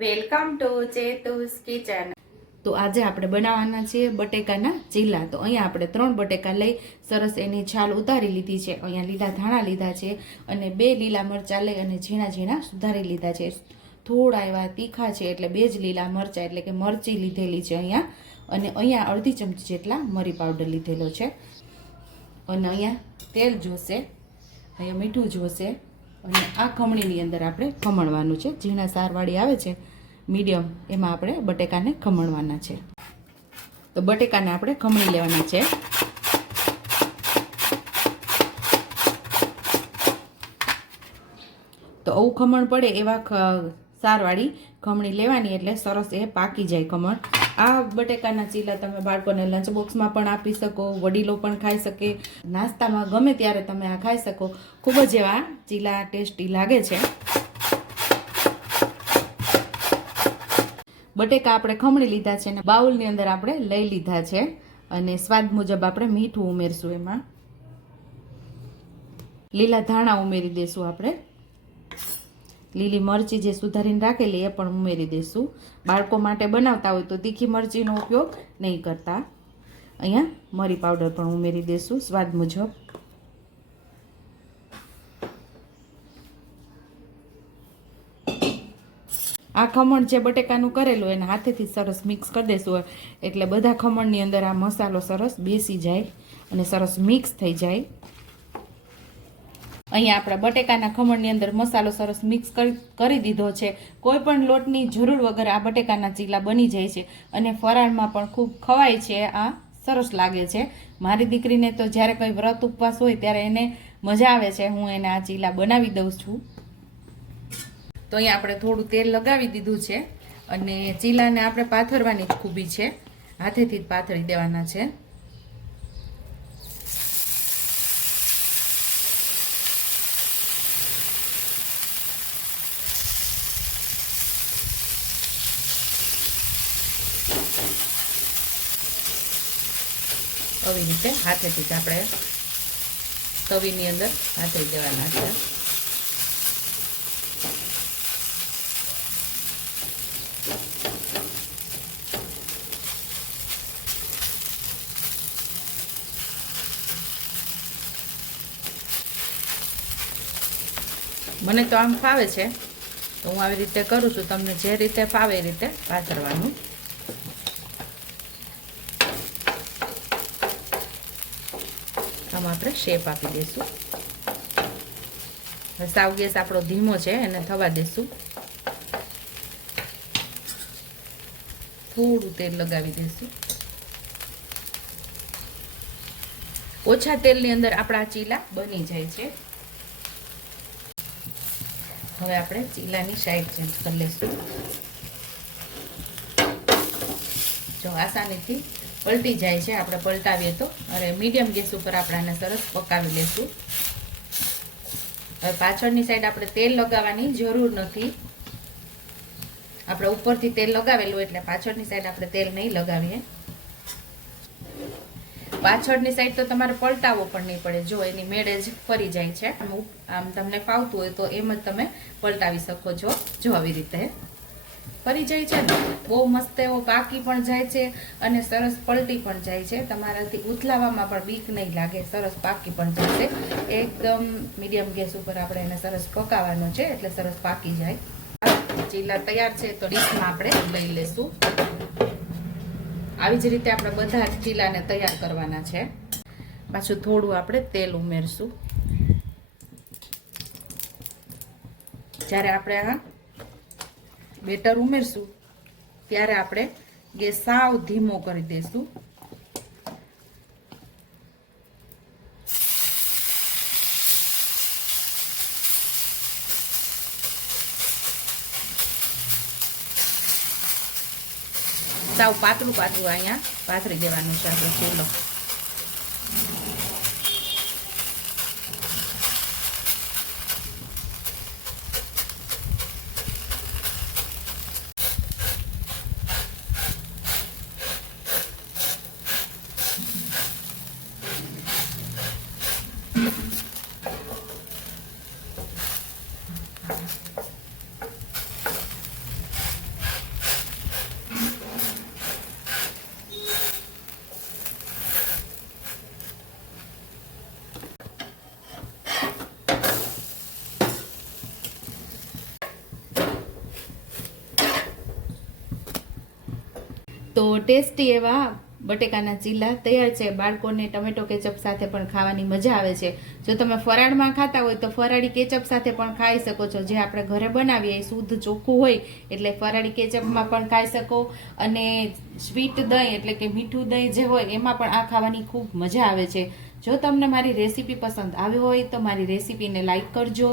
Welcome to ચેતુસ kitchen. તો આજે આપણે બનાવવાના છીએ બટેકાના ચીલા. તો અહીંયા આપણે ત્રણ બટેકા લઈ સરસ એની છાલ ઉતારી લીધી છે. અહીંયા લીલા ધાણા લીધા છે અને બે લીલા મરચાં લઈ અને ઝીણા ઝીણા સુધારી લીધા છે. થોડા એવા તીખા છે એટલે બે જ લીલા મરચાં એટલે કે મરચી લીધેલી છે અહીંયા. અને અહીંયા અડધી ચમચી જેટલા મરી પાવડર લીધેલો છે. અને અહીંયા તેલ જોશે. અહીંયા મીઠું જોશે. અને આ ખમણીની અંદર આપણે ખમણવાનું છે. ઝીણા સારવાળી આવે છે. મીડિયમ એમાં આપણે બટેકાને ખમણવાના છે. તો બટેકાને આપણે ખમણી લેવાના છે. તો આવું ખમણ પડે એવા સારવાળી ખમણી લેવાની એટલે સરસ એ પાકી જાય ખમણ. આ બટેકાના ચીલા તમે બાળકોને લંચ બોક્સમાં પણ આપી શકો, વડીલો પણ ખાઈ શકે. નાસ્તામાં ગમે ત્યારે તમે આ ખાઈ શકો. ખૂબ જ એવા ચીલા ટેસ્ટી લાગે છે. બટેકા આપણે ખમણી લીધા છે અને બાઉલની અંદર આપણે લઈ લીધા છે અને સ્વાદ મુજબ આપણે મીઠું ઉમેરશું એમાં. લીલા ધાણા ઉમેરી દેશું આપણે. લીલી મરચી જે સુધારીને રાખેલી એ પણ ઉમેરી દઈશું બાળકો માટે બનાવતા હોય તો તીખી મરચીનો ઉપયોગ નહીં કરતા. અહીંયા મરી પાવડર પણ ઉમેરી દઈશું સ્વાદ મુજબ. આ ખમણ જે બટેકાનું કરેલું એને હાથેથી સરસ મિક્સ કરી દેશું. એટલે બધા ખમણની અંદર આ મસાલો સરસ બેસી જાય અને સરસ મિક્સ થઈ જાય. અહીંયા આપણે બટેકાના ખમણની અંદર મસાલો સરસ મિક્સ કરી દીધો છે. કોઈ પણ લોટની જરૂર વગર આ બટેકાના ચીલા બની જાય છે અને ફરાળમાં પણ ખૂબ ખવાય છે, આ સરસ લાગે છે. મારી દીકરીને તો જ્યારે કંઈ વ્રત ઉપવાસ હોય ત્યારે એને મજા આવે છે. હું એને આ ચીલા બનાવી દઉં છું. તો અહીંયા આપણે થોડું તેલ લગાવી દીધું છે અને ચીલાને આપણે પાથરવાની જ ખૂબી છે. હાથેથી જ પાથરી દેવાના છે. આવી રીતે હાથેથી જ આપણે તવીની અંદર પાથરી દેવાના છે. મને તો આમ ફાવે છે, તો હું આવી રીતે કરું છું, તમને જે રીતે ફાવે એ રીતે પાથરવાનું. આમ આપણે શેપ આપી દઈશું સાવ ગેસ આપણો ધીમો છે, એને થવા દઈશું થોડું તેલ લગાવી દઈશું ઓછા તેલની અંદર આપણા ચીલા બની જાય છે. હવે આપણે ચીલાની સાઈડ ચેન્જ કરી લઈશું જો આસાનીથી પલટી જાય છે, આપણે પલટાવીએ તો. અને મીડિયમ ગેસ ઉપર આપણે આને સરસ પકાવી લઈશું હવે પાછળની સાઈડ આપણે તેલ લગાવવાની જરૂર નથી. આપણે ઉપરથી તેલ લગાવેલું એટલે પાછળની સાઈડ આપણે તેલ નહીં લગાવીએ. પાછળની સાઈડ તો તમારે પલટાવવો પણ નહીં પડે. જો એની મેળે જ ફરી જાય છે. આમ તમને ફાવતું હોય તો એમ જ તમે પલટાવી શકો છો, જો આવી રીતે. ફરી જાય છે ને? બહુ મસ્ત એવો પાકી પણ જાય છે અને સરસ પલટી પણ જાય છે. તમારાથી ઉથલાવામાં પણ બીક નહીં લાગે. સરસ પાકી પણ જશે એકદમ મીડિયમ ગેસ ઉપર આપણે એને સરસ પકાવવાનો છે એટલે સરસ પાકી જાય. ચીલા તૈયાર છે તો ડીશમાં આપણે લઈ લેશું. આવી જ રીતે આપણે બધા ચીલાને તૈયાર કરવાના છે. પાછું થોડું આપણે તેલ ઉમેરશું. જ્યારે આપણે આ બેટર ઉમેરશું, ત્યારે આપણે ગેસ સાવ ધીમો કરી દઈશું સાવ પાતળું પાતળું અહીંયા પાથરી દેવાનું છે આપણે ચીલો. તો ટેસ્ટી એવા બટેકાના ચીલા તૈયાર છે. બાળકોને ટમેટો કેચઅપ સાથે પણ ખાવાની મજા આવે છે. જો તમે ફરાળમાં ખાતા હોય તો ફરાળી કેચઅપ સાથે પણ ખાઈ શકો છો. જે આપણે ઘરે બનાવીએ શુદ્ધ ચોખ્ખું હોય એટલે ફરાળી કેચઅપમાં પણ ખાઈ શકો. અને સ્વીટ દહીં એટલે કે મીઠું દહીં જે હોય એમાં પણ આ ખાવાની ખૂબ મજા આવે છે. જો તમને મારી રેસીપી પસંદ આવી હોય તો મારી રેસીપીને લાઈક કરજો.